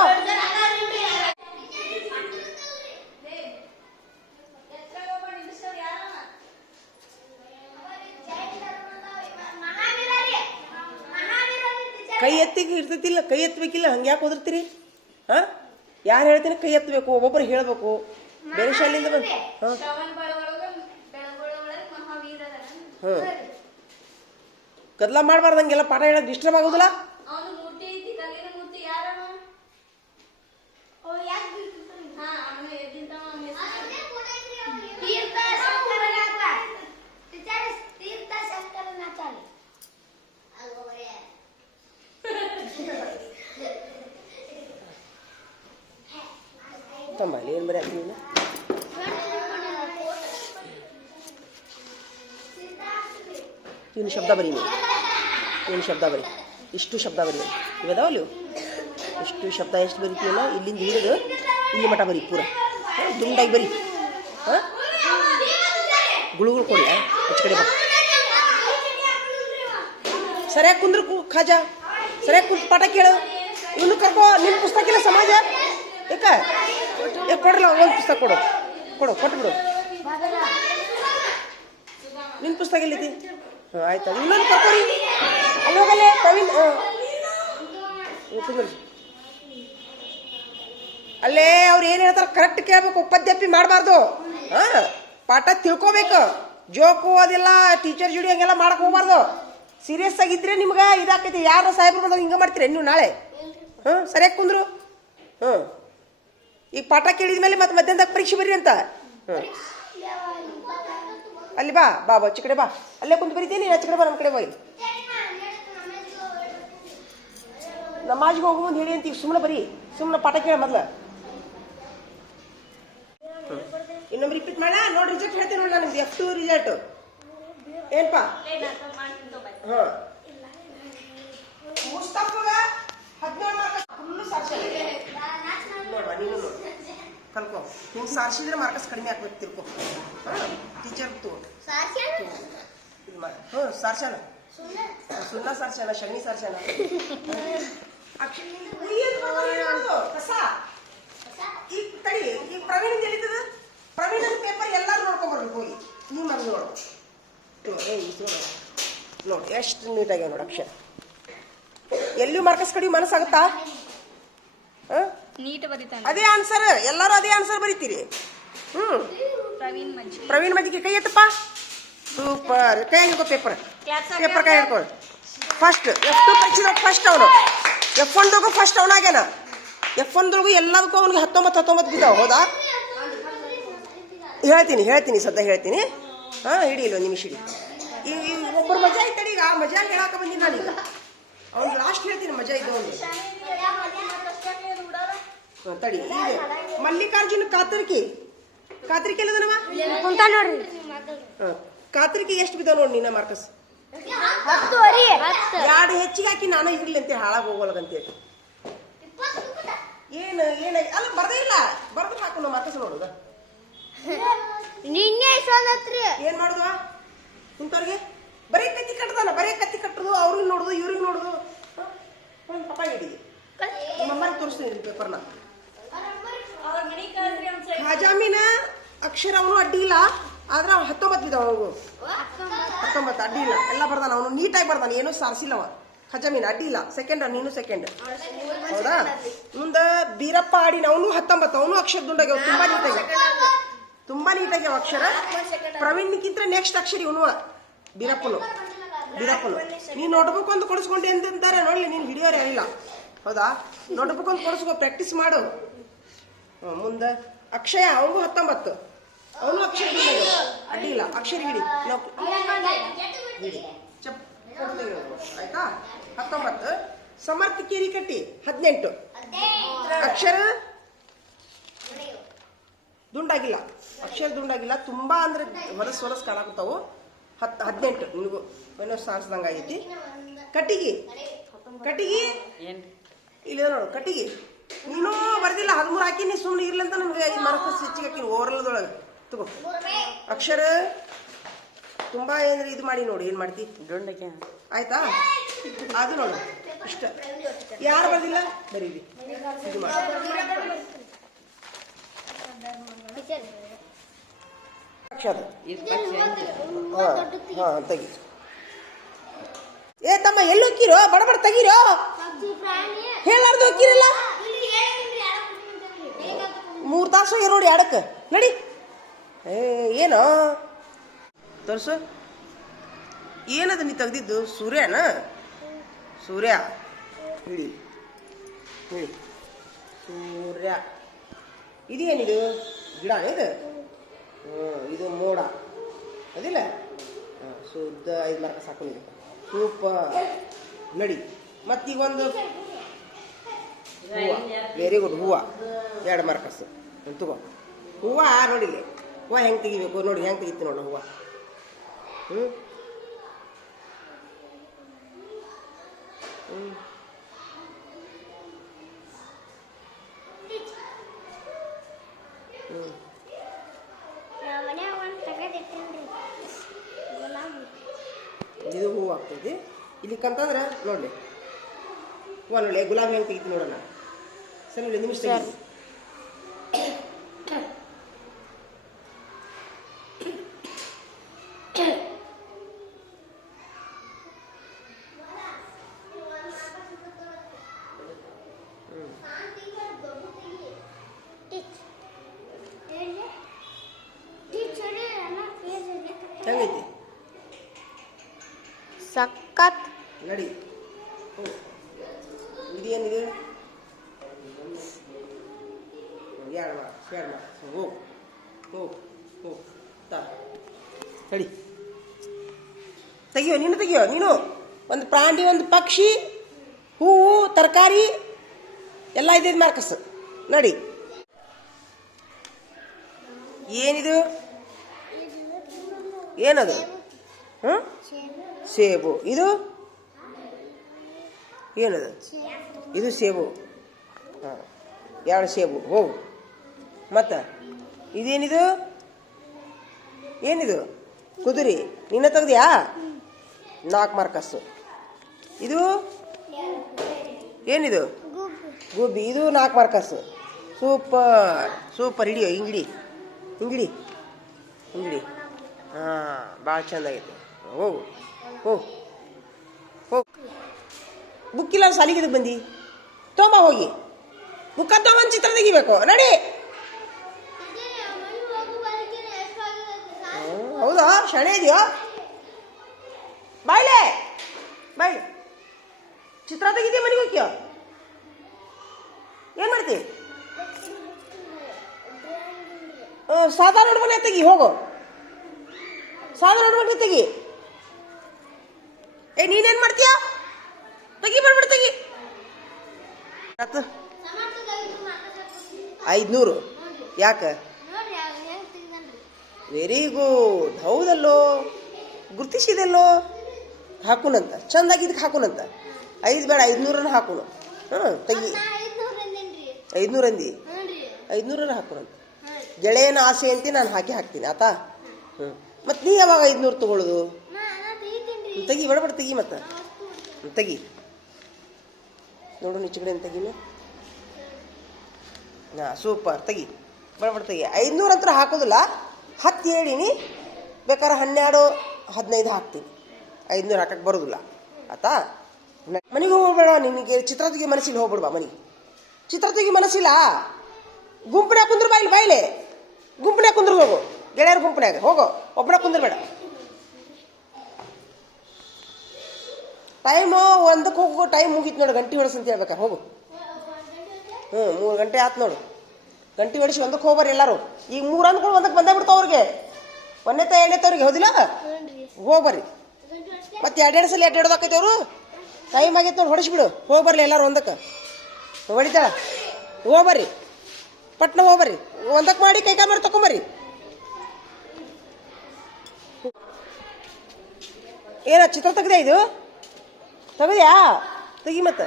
ಕೈ ಎತ್ತಿಗೆ ಇರ್ತೈತಿಲ್ಲ ಕೈ ಎತ್ತಬೇಕಿಲ್ಲ ಹಂಗೆ ಯಾಕೆ ಹೋದಿರ್ತೀರಿ ಯಾರು ಹೇಳ್ತೀನಿ ಕೈ ಎತ್ತಬೇಕು ಒಬ್ಬೊಬ್ಬರು ಹೇಳಬೇಕು ಬೇರೆ ಶಾಲೆಯಿಂದ ಬಂದು ಗದ್ಲ ಮಾಡಬಾರ್ದಂಗೆಲ್ಲ ಪಾಠ ಹೇಳಕ್ ಡಿಸ್ಟರ್ಬ್ ಆಗೋದಿಲ್ಲ ತಂಬಲ್ಲಿ ಏನು ಬರೀ ಆಗ್ತೀವಿ ಇವನು ಶಬ್ದ ಬರೀ ನೀವು ಇವನು ಶಬ್ದ ಬರೀ ಇಷ್ಟು ಶಬ್ದ ಬರೀ ಇವದಾವಲ್ಲ ಇವು ಇಷ್ಟು ಶಬ್ದ ಎಷ್ಟು ಬರೀತೀವಲ್ಲ ಇಲ್ಲಿಂದ ಹಿಡಿದು ಇಲ್ಲಿ ಮಠ ಬರೀ ಪೂರ ದುಂಡಾಗಿ ಬರೀ ಗುಳುಗುಳು ಕೊಡಿ ಆಚೆ ಕಡೆ ಬಾ ಸರಿಯಾಗಿ ಕುಂದ್ರು ಖಾಜಾ ಸರಿಯಾಗಿ ಕುಂತು ಪಾಠ ಕೇಳು ಇವನು ಕರ್ಕೋ ನಿಮ್ಮ ಪುಸ್ತಕ ಇಲ್ಲ ಸಮಾಜ ಯಾಕ ಕೊಡ್ರಲ್ಲ ಒಂದು ಪುಸ್ತಕ ಕೊಟ್ಬಿಡು ನಿನ್ನ ಪುಸ್ತಕ ಎಲ್ಲೈತಿ ಆಯ್ತಾ ಇನ್ನೊಂದು ಕರ್ಕೋರಿ ಅಲ್ಲಿ ಹೋಗಲ್ಲೇ ಪ್ರವೀಣ್ ಅಲ್ಲೇ ಅವ್ರು ಏನು ಹೇಳ್ತಾರೆ ಕರೆಕ್ಟ್ ಕೇಳ್ಬೇಕು ಉಪದ್ಯಾಪಿ ಮಾಡಬಾರ್ದು ಪಾಠ ತಿಳ್ಕೊಬೇಕು ಜೋಕು ಅದೆಲ್ಲ ಟೀಚರ್ ಜುಡಿ ಹಂಗೆಲ್ಲ ಮಾಡಕ್ ಹೋಗ್ಬಾರ್ದು ಸೀರಿಯಸ್ ಆಗಿದ್ರೆ ನಿಮ್ಗೆ ಇದಾಕೈತಿ ಯಾರು ಸಾಹೇಬ್ರು ಬಂದಾಗ ಹಿಂಗೆ ಮಾಡ್ತೀರಿ ನೀವು ನಾಳೆ ಸರಿಯಾಗಿ ಕುಂದ್ರು ಈಗ ಪಾಠ ಕೇಳಿದ ಮೇಲೆ ಮತ್ತೆ ಮಧ್ಯಾಹ್ನದಾಗ ಪರೀಕ್ಷೆ ಬರ್ರಿ ಅಂತ ಅಲ್ಲಿ ಬಾ ಬಾ ಆಚೆ ಕಡೆ ಬಾ ಅಲ್ಲೇ ಕುಂತು ಬರೀತೀನಿ ಆಚೆ ಕಡೆ ಬಾ ನಮ್ಮ ಕಡೆ ಹೋಗಿ ನಮಾಜ್ಗೆ ಹೋಗು ಮುಂದೆ ಹೇಳಿ ಅಂತೀವಿ ಸುಮ್ಮನೆ ಬರೀ ಸುಮ್ಮನೆ ಪಾಠ ಕೇಳ ಮೊದ್ಲು ಇನ್ನೊಮ್ಮೆ ರಿಪೀಟ್ ಮಾಡ ನೋಡಿ ರಿಸಲ್ಟ್ ಹೇಳ್ತೀನಿ ನೋಡಿ ನಾನು ನಿಮ್ದು F2 ರಿಸಲ್ಟ್ ಏನಪ್ಪ ಹಾಂ ಮುಸ್ತಫಾಗ 17 ಮಾರ್ಕ್ಸ್ ಫುಲ್ಲು ಸಾರ್ಸಿ ನೋಡ್ವಾ ನೀನು ನೋಡಿ ಕಲ್ಕೊ ನಿಮ್ಗೆ ಸಾರ್ಸಿದ್ರೆ ಮಾರ್ಕ್ಸ್ ಕಡಿಮೆ ಆಗ್ಬೇಕು ತಿಳ್ಕೊ ಹಾಂ ಟೀಚರ್ ತಗೊಂಡು ಇದು ಮಾಡಿ ಹ್ಞೂ ಸಾರ್ಸ್ಯಾನ ಸುಣ್ಣ ಸಾರ್ಸ್ಯಾನ ಶಗಣಿ ಸಾರ್ಸ್ಯಾನ ಕಸ ಈಗ ತಡಿ ಈಗ ಪ್ರವೀಣ್ ಎಲ್ಲಿದ್ದದ ಪ್ರವೀಣನ ಪೇಪರ್ ಎಲ್ಲರೂ ನೋಡ್ಕೊಂಬರ್ಬೇಕು ಹೋಗಿ ನೀವು ಮಗ ನೋಡು ನೋಡಿ ಎಷ್ಟು ನೀಟಾಗ್ಯಾವ ನೋಡಿ ಅಕ್ಷರ ಎಲ್ಲಿಯೂ ಮಾರ್ಕಸ್ ಕಡಿಮೆ ಮನಸ್ಸಾಗುತ್ತಾ ನೀಟ್ ಬರೀತಾನೆ ಅದೇ ಆನ್ಸರ್ ಎಲ್ಲರೂ ಅದೇ ಆನ್ಸರ್ ಬರೀತೀರಿ ಪ್ರವೀಣ್ ಪ್ರವೀಣ್ ಮಜ್ಜಿಗೆ ಕೈ ಎತ್ತಪ್ಪ ಸೂಪರ್ ಕೈ ಹಿಡ್ಕೋ ಪೇಪರ್ ಕೈ ಹಿಡ್ಕೊ ಫಸ್ಟ್ F2 ಪರೀಕ್ಷೆದಾಗ ಫಸ್ಟ್ ಅವನು F1ದಾಗೂ ಫಸ್ಟ್ ಅವನಾಗ್ಯಾನ F1ದಾಗೂ ಎಲ್ಲದಕ್ಕೂ ಅವ್ನಿಗೆ 19 ಬಿದ್ದಾವ ಹೌದಾ ಹೇಳ್ತೀನಿ ಸದ್ಯ ಹೇಳ್ತೀನಿ ಹಾಂ ಹಿಡಿ ಇಲ್ಲ ಒಂದು ನಿಮಿಷ ಹಿಡಿ ಈ ಒಬ್ಬರು ಮಜಾ ಐತಡಿ ಈಗ ಮಜಾ ಹೇಳಾಕ ಬಂದಿನಿ ನಾನೀಗ ಅವ್ನು ಲಾಸ್ಟ್ ಹೇಳ್ತೀನಿ ಮಜಾ ಇದ್ದ ಒಂದು ತಡಿ ಈಗ ಮಲ್ಲಿಕಾರ್ಜುನ ಕಾತರ್ಕಿ ಎಲ್ಲದನವ ಕುಂತ ನೋಡ್ರಿ ಹಾಂ ಕಾತರ್ಕಿ ಎಷ್ಟು ಬಿದ್ದಾವ ನೋಡಿ ನಿನ್ನ ಮಾರ್ಕಸ್ 2 ಹೆಚ್ಚಿಗೆ ಹಾಕಿ ನಾನು ಇರ್ಲಿ ಅಂತ ಹಾಳಾಗಿ ಹೋಗೋಲ್ಲಂತೇಳಿ ಏನು ಅಲ್ಲ ಬರ್ದೇ ಇಲ್ಲ ಬರ್ದು ಹಾಕು ನಾವು ಮಾರ್ಕಸ್ ನೋಡುದ ನಿನ್ನೆ ಸೋಲತ್ರಿ ಏನ್ ಮಾಡುದು ಇಂಥವ್ರಿಗೆ ಬರೀ ಕತ್ತಿ ಕಟ್ಟುದು ಅವ್ರಿಗೆ ನೋಡುದು ಇವ್ರಿಗೆ ನೋಡುದು ಒಂದು ಪಪ್ಪ ಹಿಡಿಗೆ ನಮ್ಮಮ್ಮನಿಗೆ ತೋರಿಸ್ತೀನಿ ಪೇಪರ್ನ ಖಾಜಾಮಿನ ಅಕ್ಷರ ಅವನು ಅಡ್ಡಿ ಇಲ್ಲ ಆದ್ರೆ 19 ಬಿದ್ದಾವ ಅವನು 19 ಅಡ್ಡಿ ಇಲ್ಲ ಎಲ್ಲ ಬರ್ದಾನ ಅವನು ನೀಟಾಗಿ ಬರ್ದಾನ ಏನೂ ಸಾರಿಸಿಲ್ಲವ ಖಜಾಮೀನ್ ಅಡ್ಡಿ ಇಲ್ಲ ಸೆಕೆಂಡ್ ನೀನು ಸೆಕೆಂಡ್ ಹೌದಾ ಮುಂದೆ ಬೀರಪ್ಪ ಆಡಿನ ಅವನು 19 ಅವನು ಅಕ್ಷರ ದುಂಡಾಗ್ಯಾವ ತುಂಬಾ ನೀಟಾಗ್ಯಾವ ಅಕ್ಷರ ಪ್ರವೀಣ್ಗಿಂತ ನೆಕ್ಸ್ಟ್ ಅಕ್ಷರ ಇವನು ಬೀರಪ್ಪನು ನೀನು ನೋಟ್ಬುಕ್ ಒಂದು ಕೊಡಿಸ್ಕೊಂಡೆ ಅಂತಾರೆ ನೋಡ್ಲಿ ನೀನು ಹಿಡಿಯೋರೇ ಇಲ್ಲ ಹೌದಾ ನೋಟ್ಬುಕ್ ಒಂದು ಕೊಡಿಸ್ಕೊ ಪ್ರಾಕ್ಟೀಸ್ ಮಾಡು ಮುಂದೆ ಅಕ್ಷಯ ಅವನಿಗೂ 19 ಅವನು ಅಕ್ಷರ ಅಡ್ಡಿ ಇಲ್ಲ ಅಕ್ಷರ ಹಿಡಿ ಆಯ್ತಾ 19 ಸಮರ್ಥ ಕಿರಿಕಟ್ಟಿ 18 ಅಕ್ಷರ ದುಂಡಾಗಿಲ್ಲ ತುಂಬಾ ಅಂದ್ರೆ ಹೊರಸ್ ಕಾಣಾಕತ್ತಾವು 18 ನಿನಗೂ ಏನೋ ಸಾರಿಸ್ದಂಗೆ ಆಗೈತಿ ಕಟ್ಟಿಗೆ ಇಲ್ಲ ನೋಡು ಕಟ್ಟಿಗೆ ನೀನು ಬರ್ದಿಲ್ಲ 13 ಹಾಕಿನಿ ಸುಮ್ಮನೆ ಇರ್ಲಂತ ನನಗೆ 5 ಮಾರ್ಕ್ಸ್ ಹೆಚ್ಚಿಗೆ ಹಾಕಿನಿ ಓವರ್ಲದೊಳಗೆ ತಗೋ ಅಕ್ಷರ ತುಂಬಾ ಏನ್ರಿ ಇದು ಮಾಡಿ ನೋಡಿ ಏನ್ ಮಾಡ್ತಿ ದೊಡ್ಡಕ್ಕೆ ಆಯ್ತಾ ಅದು ನೋಡು ಇಷ್ಟ ಯಾರು ಬರ್ದಿಲ್ಲ ಬರೀರಿ ಇದು ಮಾಡಿ ಅಕ್ಷರ ಹಾಂ ತೆಗಿ ಏ ತಮ್ಮ ಎಲ್ಲಿ ಹೋಗಿರೋ ಬಡ ತೆಗೀರೋ ಹೇಳಾರ್ದು ಹೋಗಿರಲ್ಲ 3 ತಾಸು ನೋಡಿ ಎಡಕ್ಕೆ ನಡಿ ಏನೋ ತೋರ್ಸು ಏನದು ನೀ ತೆಗ್ದಿದ್ದು ಸೂರ್ಯ ಹಿಡಿ ಸೂರ್ಯ ಇದೇನಿದು ಗಿಡ ಇದು ಇದು ಮೋಡ ಅದಿಲ್ಲ ಶುದ್ಧ 5 ಮಾರ್ಕ್ಸ್ ಹಾಕೊಂಡಿದ್ದು ಸೂಪರ್ ನಡಿ ಮತ್ತೀಗೊಂದು ಹೂವು ವೆರಿ ಗುಡ್ ಹೂವು 2 ಮಾರ್ಕಸ್ ತಗೋ ಹೂವು ನೋಡಿಲಿ ಹೂವು ಹೆಂಗೆ ತೆಗಿಬೇಕು ನೋಡಿ ಹೆಂಗೆ ತೆಗಿತು ನೋಡ ಹೂವು ಇದು ಹೂವು ಆಗ್ತೈತಿ ಇಲ್ಲಿ ಕಂತಂದ್ರೆ ನೋಡ್ಲಿ ಹೂವು ನೋಡಿ ಗುಲಾಬಿ ಹೆಂಗೆ ತೆಗಿತು ನೋಡೋಣ ಸರ್ ನೋಡಿ ನಿಮಿಷ ತೆಗಿ ಹೆಂಗೈತಿ ಸಖತ್ ನಡಿ ಇದೇನಿದೆ ಹೋಗು ತಡಿ ತೆಗಿಯೋ ನೀನು ಒಂದು ಪ್ರಾಣಿ ಒಂದು ಪಕ್ಷಿ ಹೂವು ತರಕಾರಿ ಎಲ್ಲ 5 ಮಾರ್ಕಸ್ ನಡಿ ಏನಿದು ಏನದು ಹಾಂ ಸೇಬು. ಇದು ಏನದು ಇದು ಸೇಬು. ಹಾಂ 2 ಸೇಬು ಹೋಗು. ಮತ್ತು ಇದೇನಿದು ಏನಿದು ಕುದುರೆ. ನಿನ್ನ ತೆಗ್ದ್ಯಾ 4 ಮಾರ್ಕಸ್ಸು. ಇದು ಏನಿದು ಗುಬ್ಬಿ. ಇದು 4 ಮಾರ್ಕಸ್ಸು. Super super. ಹಿಡಿಯೋ ಹಿಂಗಿಡಿ ಹಿಂಗಿಡಿ ಹಿಂಗಿಡಿ. ಹಾಂ ಭಾಳ ಚೆಂದಾಗೈತೆ. ಹೋಗು ಹೋಗು ಹೋಗು. ಬುಕ್ಕಿಲ್ಲ ಸಾಲಿಗೆ ಬಂದು ತೊಂಬ ಹೋಗಿ ಬುಕ್ಕ ತೊಗೊಂಡು ಚಿತ್ರ ತೆಗಿಬೇಕು. ನಡಿ. ಹೌದಾ ಶಾಣೆ ಇದೆಯೋ? ಬಾಯ್ಲೆ ಬಾಯ್. ಚಿತ್ರ ತೆಗಿದ್ಯಾ ಮನೆಗೆ ಹೋಗ್ಯೋ? ಏನು ಮಾಡ್ತಿ? ಸಾದಾ ನೋಡ್ಬನೆ ತೆಗಿ. ಹೋಗು ಸಾದಾ ನೋಡ್ಬನೆ ತೆಗಿ. ನೀನೇನು ಮಾಡ್ತೀಯ? ತೆಗಿ ಬರ್ಬಿಡು ತೆಗಿ. 500 ಯಾಕೆ? Very good. ಹೌದಲ್ಲೋ ಗುರ್ತಿಸಿದಲ್ಲೋ. ಹಾಕುನಂತ ಚಂದಾಗಿ ಇದಕ್ಕೆ ಹಾಕುನಂತ. 5 ಬೇಡ 500 ಹಾಕುನು. ಹಾಂ ತೆಗಿ. 500 ಅಂದಿ 500 ಹಾಕುನಂತ. ಗೆಳೆಯನ ಆಸೆ ಅಂತ ನಾನು ಹಾಕ್ತೀನಿ ಆತಾ. ಹ್ಞೂ ಮತ್ತು ನೀ ಯಾವಾಗ 500 ತೊಗೊಳ್ಳೋದು? ತೆಗಿ ಬಡಬಡ ತೆಗಿ. ಮತ್ತು ತೆಗಿ ನೋಡು ನಿಚ್ಚಗಡೆ ತೆಗಿನ. ಹಾಂ ಸೂಪರ್. ತೆಗಿ ಬಡಬಡ ತೆಗಿ. 500 ಅಂತ ಹಾಕೋದಿಲ್ಲ. 10 ಹೇಳಿನಿ. ಬೇಕಾದ್ರೆ 12 15 ಹಾಕ್ತೀನಿ. 500 ಹಾಕಕ್ಕೆ ಬರೋದಿಲ್ಲ ಆತಾ. ಮನೆಗೆ ಹೋಗ್ಬೇಡ. ನಿನಗೆ ಚಿತ್ರ ತೆಗಿ ಮನಸ್ಸಿಲ್ಲ. ಹೋಗ್ಬಿಡ್ಬಾ ಮನೆಗೆ. ಚಿತ್ರ ತೆಗಿ ಮನಸ್ಸಿಲ್ಲ. ಗುಂಪನ್ಯಾಗ ಕುಂದ್ರ ಬಾಯಿಲಿ ಬಾಯಿಲೆ. ಗುಂಪನ್ಯಾಗ ಕುಂದ್ರ ಹೋಗು. ಗೆಳೆಯರ ಗುಂಪನ್ಯಾಗ ಹೋಗೋ. ಒಬ್ಬನ ಕುಂದ್ರಬೇಡ. ಟೈಮು 1ಕ್ಕೆ ಹೋಗು. ಟೈಮ್ ಮುಗೀತು ನೋಡು. ಗಂಟೆ ಹೊಡೆಸ್ ಅಂತ ಹೇಳ್ಬೇಕಾರೆ ಹೋಗು. 3 ಗಂಟೆ ಆಯ್ತು ನೋಡು. ಗಂಟೆ ಹೊಡಿಸಿ 1ಕ್ಕೆ ಹೋಗ್ಬಾರ ಎಲ್ಲರೂ. ಈಗ 3 ಅಂದ್ಕೊಂಡು 1ಕ್ಕೆ ಬಂದೇ ಬಿಡ್ತಾವ ಅವ್ರಿಗೆ. 1ನೇ ತ 2ನೇ ತವ್ರಿಗೆ ಹೌದಿಲ್ಲ? ಹೋಗ್ಬರ್ರಿ. ಮತ್ತೆ 2 ಸಲ 2 ಆಕೈತೆ ಅವರು. ಟೈಮ್ ಆಗೈತೆ ನೋಡಿ. ಹೊಡಿಸ್ಬಿಡು. ಹೋಗ್ಬರ್ಲಿ ಎಲ್ಲರೂ 1ಕ್ಕೆ. ಹೊಡಿತಾಳ. ಹೋಗ್ಬರ್ರಿ ಪಟ್ನ ಹೋಗ್ಬರ್ರಿ. 1ಕ್ಕೆ ಮಾಡಿ ಕೈ ಮಾಡಿ ತಗೊಂಬರ್ರಿ. ಏನ ಚಿತ್ರ ತೆಗ್ದೆ? ಇದು ತೆಗ್ದ್ಯಾ? ತೆಗಿ ಮತ್ತೆ.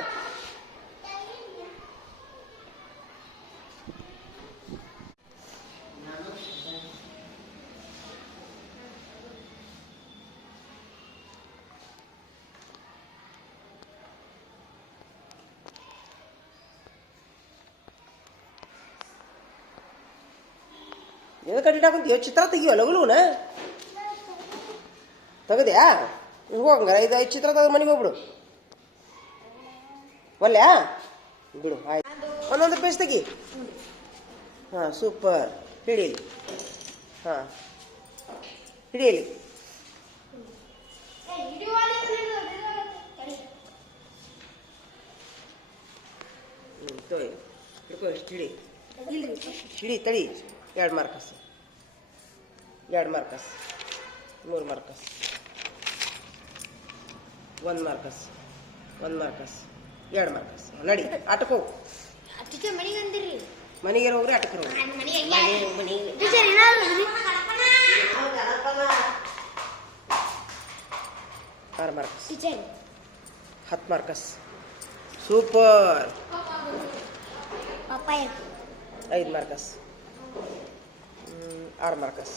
ಎದು ಕಟ್ಟಿಟ್ಟಾಕಂತೀಯೋ? ಚಿತ್ರ ತೆಗಿಯೋ ಲಗುಲುನ. ತೆಗದ್ಯಾ? ಹೋಗಂಗಾರ 5 ಚಿತ್ರ ತೆಗೆದು ಮನೆಗೆ ಹೋಗ್ಬಿಡು. ಒಲ್ಯಾ ಬಿಡು. ಆಯ್ತು. ಒಂದೊಂದು ಪೇಜ್ ತೆಗಿ. ಹಾಂ ಸೂಪರ್. ಹಿಡೀಲಿ. ಹಾಂ ಹಿಡಿಯಲಿ. ತೋಯ್ ಹಿಡ್ಕೋ. ಎಷ್ಟು ಹಿಡಿ ಹಿಡಿ ತಡಿ. 2 Marcus 2 Marcus 3 Marcus 1 Marcus 1 Marcus 2 Marcus. ನಡಿ ಆಟಕ್ಕೆ ಹೋಗು. ಮನೆಗೆ ಹೋಗ್ರಿ. ಆಟಕ್ಕೆ ಹೋಗ್ರಿ. 6 Marcus 10 Marcus. Super. 5 Marcus 6 Marcus.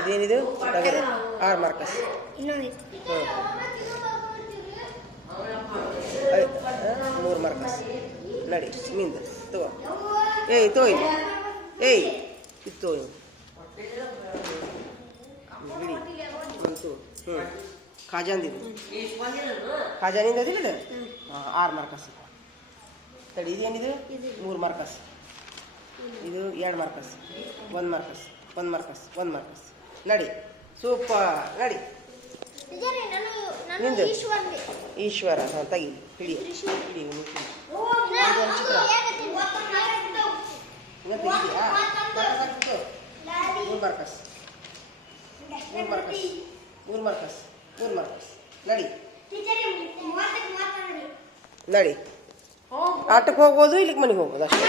ಇದೇನಿದು? 6 ಮಾರ್ಕಸ್. 3 ಮಾರ್ಕಸ್. ನಡಿ ನಿಂದ ತಗೋ. ತಗೋ ಇದು. ಇದು ತಗೋ. ಬಿಡಿ ಬಂತು. ಖಾಜಾಂದಿದು. ಖಾಜಾನಿಂದ ಅದಿಲ್ಲ. 6 ಮಾರ್ಕಸ್. ತಡಿ. ಇದೇನಿದು? 3 ಮಾರ್ಕಸ್. ಇದು 2 ಮಾರ್ಕಸ್ 1 ಮಾರ್ಕಸ್ 1 ಮಾರ್ಕಸ್ 1 ಮಾರ್ಕಸ್. ನಡಿ ಸೂಪರ್. ನಡಿ ನಿಂದು. ಈಶ್ವರ. ಹಾಂ ತೆಗಿ. ಹಿಡಿ ಹಿಡಿ. ಇನ್ನ ತೆಗಿದ್ಯಾ? 3 ಮಾರ್ಕಸ್ 3 ಮಾರ್ಕಸ್ 3 ಮಾರ್ಕಸ್ 3 ಮಾರ್ಕಸ್. ನಡಿ ನಡಿ. ಆಟಕ್ಕೆ ಹೋಗ್ಬೋದು. ಇಲ್ಲಿಗೆ ಮನೆಗೆ ಹೋಗ್ಬೋದು ಅಷ್ಟೇ.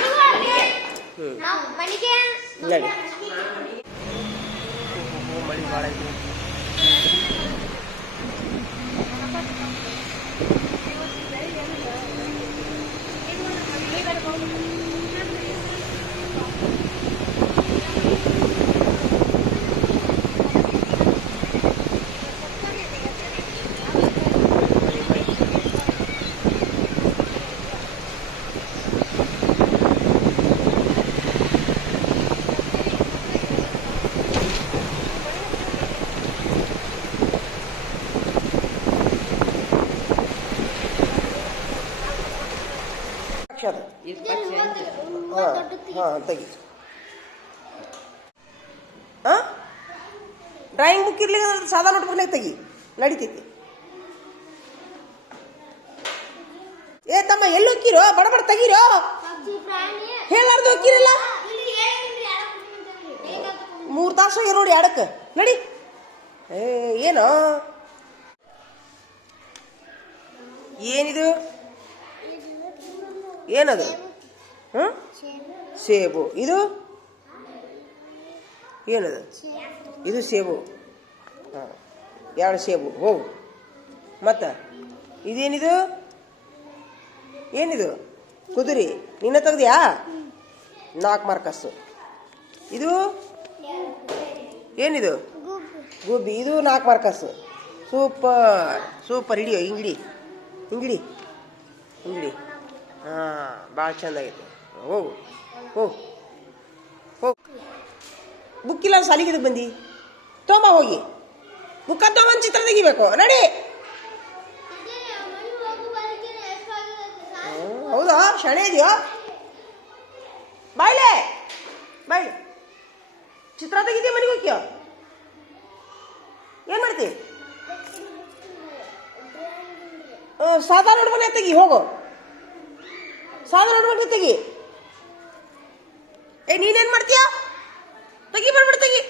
ನಾವು ಮನೆಗೆ ನಡಿ ಮಳೆ ಭಾಳ ಐತಿ ಅಕ್ಷರ ಹಾಂ ತೆಗಿ ಹಾಂ ಡ್ರಾಯಿಂಗ್ ಬುಕ್ ಇರ್ಲಿಲ್ಲ ಅಂದ್ರೆ ಸಾದಾ ನೋಟ್ಬುಕ್ನಾಗ ತೆಗಿ ನಡಿತೈತಿ ಏ ತಮ್ಮ ಎಲ್ಲಿ ಹೋಗಿರೋ ಬಡ ಬಡ ತೆಗೀರೋ ಹೇಳಾರ್ದು ಹೋಗಿರಲ್ಲ 3 ತಾಸು ಹೋಗಿ ನೋಡಿ ಎಡಕ್ಕೆ ನಡಿ ಏ ಏನೋ ಏನಿದು ಏನದು ಹಾಂ ಸೇಬು ಇದು ಏನದು ಇದು ಸೇಬು ಹಾಂ 2 ಸೇಬು ಹೋಗು ಮತ್ತು ಇದೇನಿದು ಏನಿದು ಕುದುರೆ ನಿನ್ನ ತೆಗ್ದ್ಯಾ 4 ಮಾರ್ಕಸ್ಸು ಇದು ಏನಿದು ಗುಬ್ಬಿ ಇದು 4 ಮಾರ್ಕಸ್ಸು ಸೂಪರ್ ಸೂಪರ್ ಹಿಡಿಯೋ ಹಿಂಗಿಡಿ ಹಿಂಗಿಡಿ ಹಿಂಗಿಡಿ ಹಾಂ ಭಾಳ ಚೆಂದಾಗೈತೆ ಹೋಗು ಹೋಗು ಹೋಗು ಬುಕ್ಕಿಲ್ಲ ಸಾಲಿಗೆ ಬಂದು ತೊಂಬ ಹೋಗಿ ಬುಕ್ಕ ತೊಗೊಂಡು ಚಿತ್ರ ತೆಗಿಬೇಕು ನಡಿ ಹೌದಾ ಶಾಣೆ ಇದೆಯೋ ಬಾಯ್ಲೆ ಬಾಯ್ಲೆ ಚಿತ್ರ ತೆಗಿತೀಯ ಮನೆಗೆ ಹೋಗ್ಯೋ ಏನು ಮಾಡ್ತಿ ಸಾದಾ ನೋಡ್ಬನೆ ತೆಗಿ ಹೋಗು ಸಾದಾ ನೋಡ್ಬನೆ ತೆಗಿ ಏ ನೀನೇನು ಮಾಡ್ತೀಯ ತೆಗಿ ಬರ್ಬಿಡು ತೆಗಿ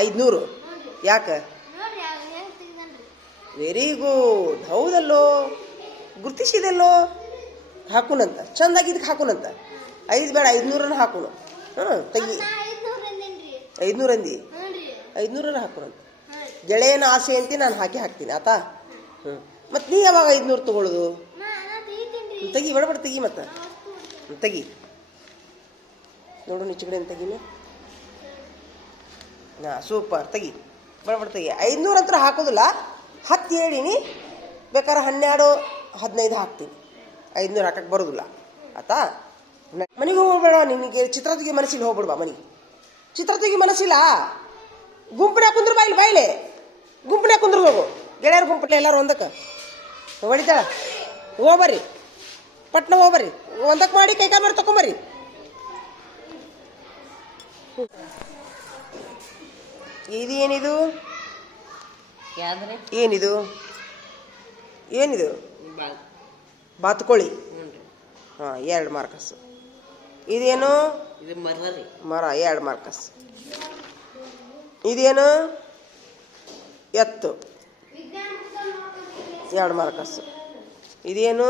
500 ಯಾಕೆ ವೆರಿ ಗುಡ್ ಹೌದಲ್ಲೋ ಗುರ್ತಿಸಿದೆಲ್ಲೋ ಹಾಕುನಂತ ಚಂದಾಗಿದ್ದಕ್ಕೆ ಹಾಕುನಂತ 5 ಬೇಡ 500 ಹಾಕುನು ಹಾಂ ತೆಗಿ 500 ಅಂದಿ 500 ಹಾಕುನಂತ ಗೆಳೆಯನ ಆಸೆ ಅಂತ ನಾನು ಹಾಕ್ತೀನಿ ಆತಾ ಹ್ಞೂ ಮತ್ತು ನೀ ಯಾವಾಗ 500 ತೊಗೊಳ್ಳೋದು ತೆಗಿ ಬಡಬಡ ತೆಗಿ ಮತ್ತು ತೆಗಿ ನೋಡು ನೀಚೆ ಕಡೆ ತೆಗಿನ ಹಾಂ ಸೂಪರ್ ತೆಗಿ ಬಡಬಡ ತೆಗಿ 500 ಅಂತ ಹಾಕೋದಿಲ್ಲ 10 ಹೇಳೀನಿ ಬೇಕಾದ್ರೆ 12 15 ಹಾಕ್ತೀನಿ 500 ಹಾಕಕ್ಕೆ ಬರೋದಿಲ್ಲ ಆತಾ ಮನೆಗೆ ಹೋಗ್ಬೇಡ ನಿನಗೆ ಚಿತ್ರ ತೆಗಿ ಮನಸ್ಸಿಲ್ಲ ಹೋಗ್ಬಿಡ್ಬಾ ಮನೆಗೆ ಚಿತ್ರ ತೆಗಿ ಮನಸ್ಸಿಲ್ಲ ಗುಂಪನ್ಯಾಗ ಕುಂದ್ರ ಬಾಯಿಲಿ ಬಾಯಿಲೆ ಗುಂಪನ್ಯಾಗ ಕುಂದ್ರ ಹೋಗು ಗೆಳೆಯರ ಗುಂಪಟ್ಲೆ ಎಲ್ಲರೂ ಒಂದಕ್ಕೆ ಹೊಡಿತಾಳ ಹೋಗ್ಬರ್ರಿ ಪಟ್ನ ಹೋಗ್ಬರ್ರಿ ಒಂದಕ್ಕೆ ಮಾಡಿ ಕೈ ಕಾಲು ಮಾಡಿ ತಗೊಂಬರ್ರಿ ಇದು ಏನಿದು ಏನಿದು ಏನಿದು ಬಾತುಕೋಳಿ ಹಾಂ 2 ಮಾರ್ಕಸ್ ಇದೇನು ಮರ 2 ಮಾರ್ಕಸ್ ಇದೇನು ಎತ್ತು 2 ಮಾರ್ಕಸ್ ಇದೇನು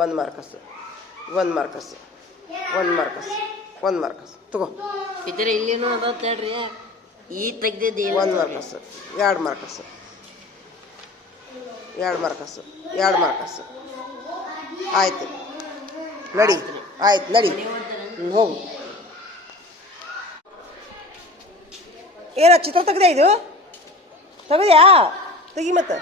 1 ಮಾರ್ಕಸ್ 1 ಮಾರ್ಕಸ್ 1 ಮಾರ್ಕಸ್ 1 ಮಾರ್ಕಸ್ ತಗೋ ಇದ್ರೆ ಇಲ್ಲೇನು ಅದ ತಡ್ರಿ ಈ ತೆಗ್ದಿದ್ದು 1 ಮಾರ್ಕಸ್ 2 ಮಾರ್ಕಸ್ 2 ಮಾರ್ಕಸ್ 2 ಮಾರ್ಕಸ್ ಆಯ್ತು ನಡಿ ಆಯ್ತು ನಡಿ ಹೋಗು ಏನ ಚಿತ್ರ ತೆಗ್ದೆ ಇದು ತೆಗ್ದ್ಯಾ ತೆಗಿ ಮತ್ತೆ